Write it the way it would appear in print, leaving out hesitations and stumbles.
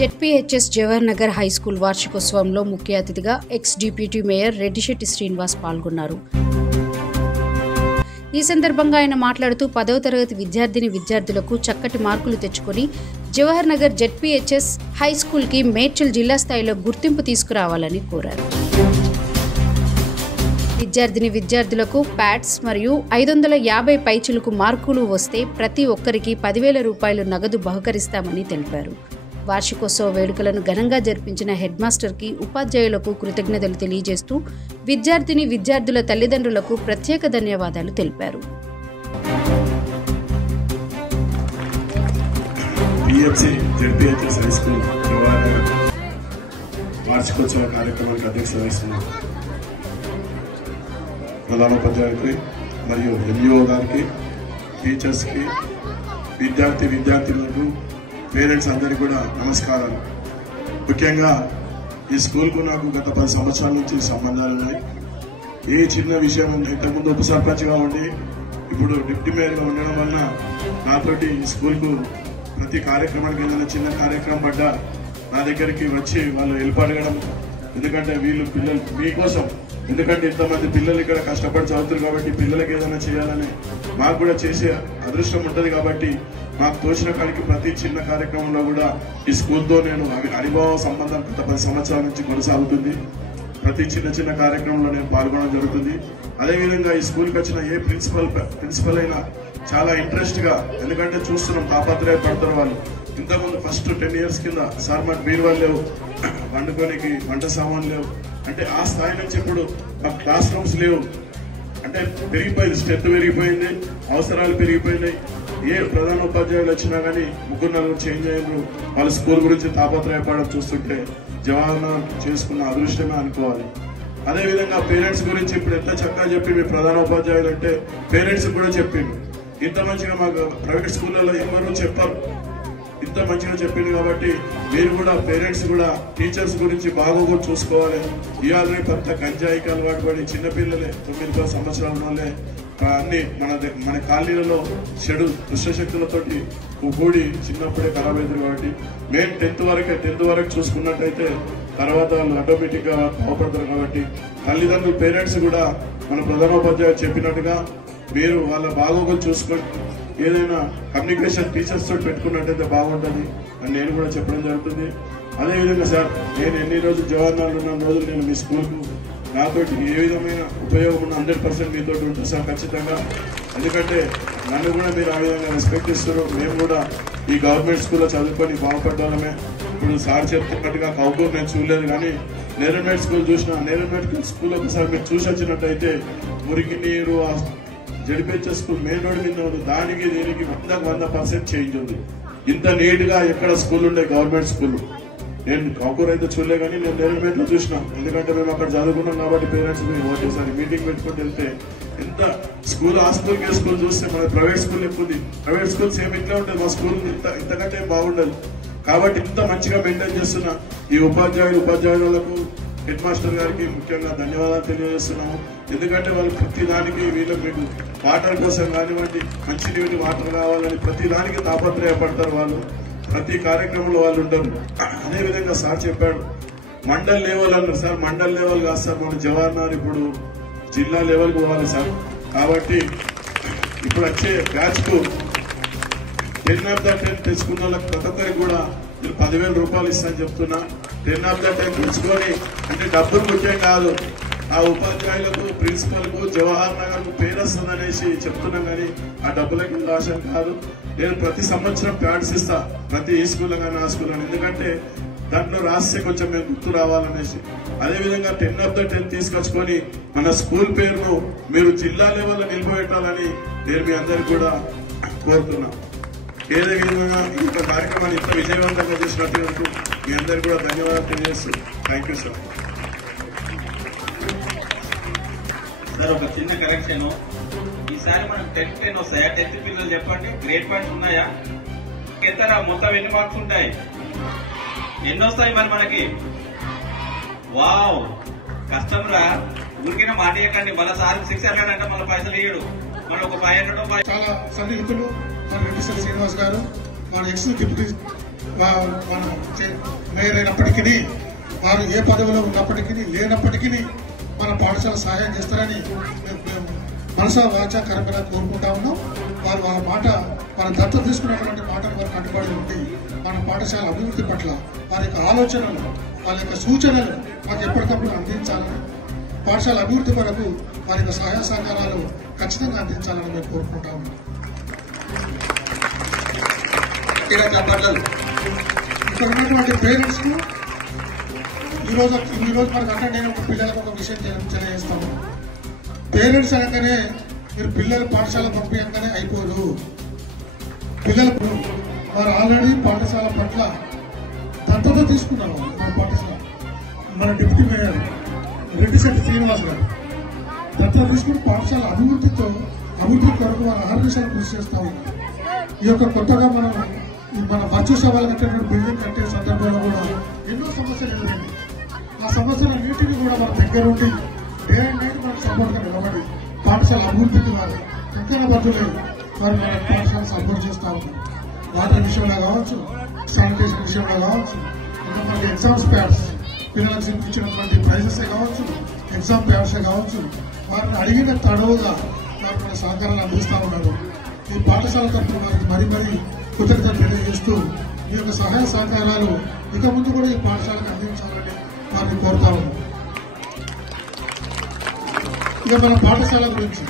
ZPHS Jawahar Nagar high school వార్షికోత్సవంలో ముఖ్య అతిథిగా ex deputy mayor Reddishetti Srinivas పాల్గొన్నారు. ఈ సందర్భంగా ఆయన మాట్లాడుతూ 10వ తరగతి విద్యార్థులకు చక్కటి మార్కులు తెచ్చుకొని జవహర్ నగర్ జెడ్పీహెచ్ఎస్ హై స్కూల్కి మేడ్చల్ జిల్లా స్థాయిలో గుర్తింపు తీసుకురావాలని కోరారు. విద్యార్థులకు ప్యాడ్స్ మరియు 550 పైచిలుకు మార్కులు వస్తే ప్రతి ఒక్కరికి 10,000 రూపాయలు నగదు బహుకరిస్తామని తెలిపారు. వార్షికోత్సవ వేడుకలను ఘనంగా జరిపించిన హెడ్ మాస్టర్కి, ఉపాధ్యాయులకు కృతజ్ఞతలు తెలియజేస్తూ విద్యార్థుల తల్లిదండ్రులకు ప్రత్యేక ధన్యవాదాలు తెలిపారు. వార్షికోత్సవ కార్యక్రమానికి అధ్యక్షత వహిస్తున్నారు ప్రధానోపాధ్యాయులకి మరియు ఎంఈఓ గారికి, టీచర్స్కి, విద్యార్థులకు, పేరెంట్స్ అందరికీ కూడా నమస్కారాలు. ముఖ్యంగా ఈ స్కూల్కు నాకు గత 10 సంవత్సరాల నుంచి సంబంధాలు ఉన్నాయి. ఏ చిన్న విషయం ఇంతకుముందు ఉప సర్పంచ్గా ఉండి ఇప్పుడు డిప్యూటీ మేయర్గా ఉండడం వల్ల నాతోటి ఈ స్కూల్కు ప్రతి కార్యక్రమానికి ఏదైనా చిన్న కార్యక్రమం పడ్డా నా దగ్గరికి వచ్చి వాళ్ళు హెల్ప్ అడగడం. ఎందుకంటే వీళ్ళు పిల్లలు మీకోసం, ఎందుకంటే ఇంతమంది పిల్లలు ఇక్కడ కష్టపడి చదువుతారు కాబట్టి పిల్లలకి ఏదైనా చేయాలని మాకు కూడా చేసే అదృష్టం ఉంటుంది. కాబట్టి మాకు తోచిన కాడికి ప్రతి చిన్న కార్యక్రమంలో కూడా ఈ స్కూల్తో నేను అనుభవ సంబంధం గత 10 సంవత్సరాల నుంచి కొనసాగుతుంది. ప్రతి చిన్న కార్యక్రమంలో నేను పాల్గొనడం జరుగుతుంది. అదేవిధంగా ఈ స్కూల్కి వచ్చిన ఏ ప్రిన్సిపల్ అయినా చాలా ఇంట్రెస్ట్గా, ఎందుకంటే చూస్తున్నాం తాపత్రయపడతారు వాళ్ళు. ఇంతకుముందు ఫస్ట్ 10 years కింద సార్ మాకు బీరువాలు లేవు, వండుకోనికి వంట సామాన్లు లేవు అంటే ఆ స్థాయి నుంచి ఇప్పుడు మాకు క్లాస్ రూమ్స్ లేవు అంటే పెరిగిపోయింది, స్ట్రెంత్ పెరిగిపోయింది, అవసరాలు పెరిగిపోయినాయి. ఏ ప్రధాన ఉపాధ్యాయులు వచ్చినా కానీ 3-4 చేంజ్ అయ్యారు. వాళ్ళ స్కూల్ గురించి తాపత్రయపడడం చూస్తుంటే జవహర్ చేసుకున్న అదృష్టమే అనుకోవాలి. అదేవిధంగా పేరెంట్స్ గురించి ఇప్పుడు ఎంత చక్కగా చెప్పి మీ ప్రధాన ఉపాధ్యాయులు అంటే పేరెంట్స్ కూడా చెప్పిండు. ఇంత మంచిగా మాకు ప్రైవేట్ స్కూళ్ళలో ఎవరు చెప్పారు, ఇంత మంచిగా చెప్పింది. కాబట్టి మీరు కూడా పేరెంట్స్ కూడా టీచర్స్ గురించి బాగా కూడా చూసుకోవాలి. ఇవాళ పెద్ద గంజాయికి అలవాటు పడి చిన్నపిల్లలే 9 సంవత్సరాల వాళ్ళే అన్ని మన కాలనీలలో చెడు దుష్టశక్తులతోటి కూడి చిన్నప్పుడే ఖరాబ్ అవుతుంది. కాబట్టి మెయిన్ 10th వరకు చూసుకున్నట్టయితే తర్వాత వాళ్ళు ఆటోమేటిక్గా బాగుపడతారు. కాబట్టి తల్లిదండ్రులు పేరెంట్స్ కూడా మన ప్రధానోపాధ్యాయులు చెప్పినట్టుగా మీరు వాళ్ళ బాగోగులు చూసుకొని ఏదైనా కమ్యూనికేషన్ టీచర్స్ తోటి పెట్టుకున్నట్టయితే బాగుంటుంది అని నేను కూడా చెప్పడం జరుగుతుంది. అదేవిధంగా సార్ నేను ఎన్ని రోజులు జవహర్లాల్ ఉన్న రోజులు నేను మీ స్కూల్కు నాతో ఏ విధమైన ఉపయోగం ఉన్న 100% మీతో ఉంటుంది సార్ ఖచ్చితంగా. ఎందుకంటే నన్ను కూడా మీరు ఆ విధంగా రెస్పెక్ట్ ఇస్తారు. మేము కూడా ఈ గవర్నమెంట్ స్కూల్లో చదువుకొని బాగుపడ్డామే. ఇప్పుడు సార్ చెప్తున్నట్టుగా కౌకూర్ నేను చూడలేదు కానీ నేరన్మేట్ స్కూల్ చూసిన. నేరన్మేట్ స్కూల్ ఒకసారి మీరు చూసి వచ్చినట్టయితే మురికి నీరు జెడ్పీహెచ్ఎస్ స్కూల్ మెయిన్ రోడ్ మీద ఉంది. దానికి దీనికి 100% చేంజ్ ఉంది. ఇంత నీట్ గా ఎక్కడ స్కూల్ ఉండే గవర్నమెంట్ స్కూల్ నేను కౌకూర్ అయితే చూడలే కానీ నేను నేరన్మేట్ లో చూసినాం. ఎందుకంటే మేము అక్కడ చదువుకున్నాం కాబట్టి పేరెంట్స్ ఒకసారి మీటింగ్ పెట్టుకుంటూ వెళ్తే ఎంత స్కూల్ ఆ స్కూల్కి ఏ స్కూల్ చూస్తే మన ప్రైవేట్ స్కూల్ ఎక్కువ ఉంది. ప్రైవేట్ స్కూల్ సేమ్ ఇట్లా ఉంటుంది, మా స్కూల్ ఇంతకంటే బాగుండదు. కాబట్టి ఇంత మంచిగా మెయింటైన్ చేస్తున్న ఈ ఉపాధ్యాయులకు హెడ్ మాస్టర్ గారికి ముఖ్యంగా ధన్యవాదాలు తెలియజేస్తున్నాము. ఎందుకంటే వాళ్ళు ప్రతి దానికి వీళ్ళకి మీకు వాటర్ కోసం కానివ్వండి, మంచినీటి వాటర్ కావాలని ప్రతి దానికి తాపత్రయపడతారు. వాళ్ళు ప్రతి కార్యక్రమంలో వాళ్ళు ఉంటారు. అదేవిధంగా సార్ చెప్పాడు మండల్ లెవెల్ అన్నారు. సార్ మండల్ లెవెల్ కాదు సార్, మన జవహర్లాల్ ఇప్పుడు జిల్లా లెవెల్కి పోవాలి సార్. కాబట్టి ఇప్పుడు వచ్చే బ్యాచ్కు 10 of the 10 తెచ్చుకున్న వాళ్ళకి ప్రతి ఒక్కరికి కూడా మీరు 10,000 రూపాయలు ఇస్తాను చెప్తున్నా. 10 of the 10 తెచ్చుకొని అంటే డబ్బులు ముఖ్యం కాదు, ఆ ఉపాధ్యాయులకు ప్రిన్సిపల్కు జవహర్ నగర్కు పేరు వస్తుందనేసి చెప్తున్నాం. కానీ ఆ డబ్బులకి ఆశ కాదు. నేను ప్రతి సంవత్సరం ప్యాడ్స్ ఇస్తా, ప్రతి ఈ స్కూల్లో కానీ ఆ స్కూల్లో. ఎందుకంటే దాంట్లో రాస్తే కొంచెం మేము గుర్తు రావాలనేసి. అదేవిధంగా 10 of the 10 తీసుకొచ్చుకొని మన స్కూల్ పేరును మీరు జిల్లా లెవెల్లో నిలిపిపెట్టాలని నేను మీ అందరికి కూడా కోరుతున్నా. ఏదైనా ఈ కార్యక్రమాన్ని ఇంత విజయవంతంగా చేసినట్టు మీ అందరికి కూడా ధన్యవాదాలు తెలియజేస్తూ థ్యాంక్ యూ సార్. సార్ ఒక చిన్న కరెక్షన్, ఈసారి మనం 10 వస్తాయా? 10th పిల్లలు చెప్పండి, గ్రేడ్ పాయింట్స్ ఉన్నాయా? ఎంత మొత్తం ఎన్ని మార్క్స్ ఉంటాయి? ఎన్ని వస్తాయి మరి మనకి? వావ్, కష్టం రా. ఊరికైనా మాట ఇవ్వకండి, మళ్ళీ సార్ 600 అంటే మళ్ళీ పైసలు ఇయ్యడు. మన ఒక 500 చాలా సన్నిహితులు మన రెడ్డిశెట్టి శ్రీనివాస్ గారు, మన ఎక్స్ డిప్యూటీ మన మేయర్ అయినప్పటికీ వారు ఏ పదవిలో ఉన్నప్పటికీ లేనప్పటికీ మన పాఠశాల సహాయం చేస్తారని మేము మనసా వాచ కర్మగా కోరుకుంటా ఉన్నాం. వారు ఆ మాట మన దత్తత తీసుకున్నటువంటి మాటను వారు కట్టుబడి ఉండి మన పాఠశాల అభివృద్ధి పట్ల వారి యొక్క ఆలోచనలు వాళ్ళ యొక్క సూచనలు మాకు ఎప్పటికప్పుడు అందించాలని, పాఠశాల అభివృద్ధి కొరకు వారి యొక్క సహాయ సహకారాలు ఖచ్చితంగా అందించాలని మేము కోరుకుంటా ఉన్నాం. ఇక్కడ ఉన్నటువంటి పేరెంట్స్ కు ఈరోజు మనకు అంటే నేను ఒక పిల్లలకు ఒక విషయం తెలియజేస్తాము. పేరెంట్స్ అనగానే మీరు పిల్లలు పాఠశాల పంపించగానే అయిపోదు. పిల్లలకు వారు ఆల్రెడీ పాఠశాల పట్ల దత్తత తీసుకున్నారు. మన పాఠశాల మన డిప్యూటీ మేయర్ రెడ్డిశెట్టి శ్రీనివాస్ గారు దత్తత తీసుకుని పాఠశాల అభివృద్ధి కొరకు వారు ఆర్గనైజేషన్ కృషి చేస్తా ఉన్నారు. ఈ యొక్క కొత్తగా మన వర్చు సవాల్ కట్టేటువంటి బిల్డింగ్ కట్టే సందర్భంలో కూడా ఎన్నో సమస్యలు ఎదురైంది. ఆ సమస్యలన్నింటినీ కూడా మన దగ్గర ఉండి డే అండ్ నైట్ మనకు సపోర్ట్ గా నిలబడి పాఠశాల అభివృద్ధికి వారు ఎక్కడ బద్దులే వారు మన పాఠశాల సపోర్ట్ చేస్తా ఉన్నారు. వాటర్ విషయంలో కావచ్చు, శానిటేషన్ విషయంలో కావచ్చు, ఇంకా మనకి ఎగ్జామ్స్ ప్యాడ్స్ పిల్లలకు ఇచ్చినటువంటి ప్రైజెస్ కావచ్చు, ఎగ్జామ్ ప్యాడ్స్ కావచ్చు, వారిని అడిగిన తడవుగా వారు మన సహకారాలు అందిస్తా ఉన్నారు. ఈ పాఠశాల తరఫున వారికి మరీ కృతజ్ఞత తెలియజేస్తూ ఈ యొక్క సహాయ సహకారాలు ఇక ముందు కూడా ఈ పాఠశాలకు అందించాలని వారిని కోరుతా ఉన్నాం. ఇక మన పాఠశాల గురించి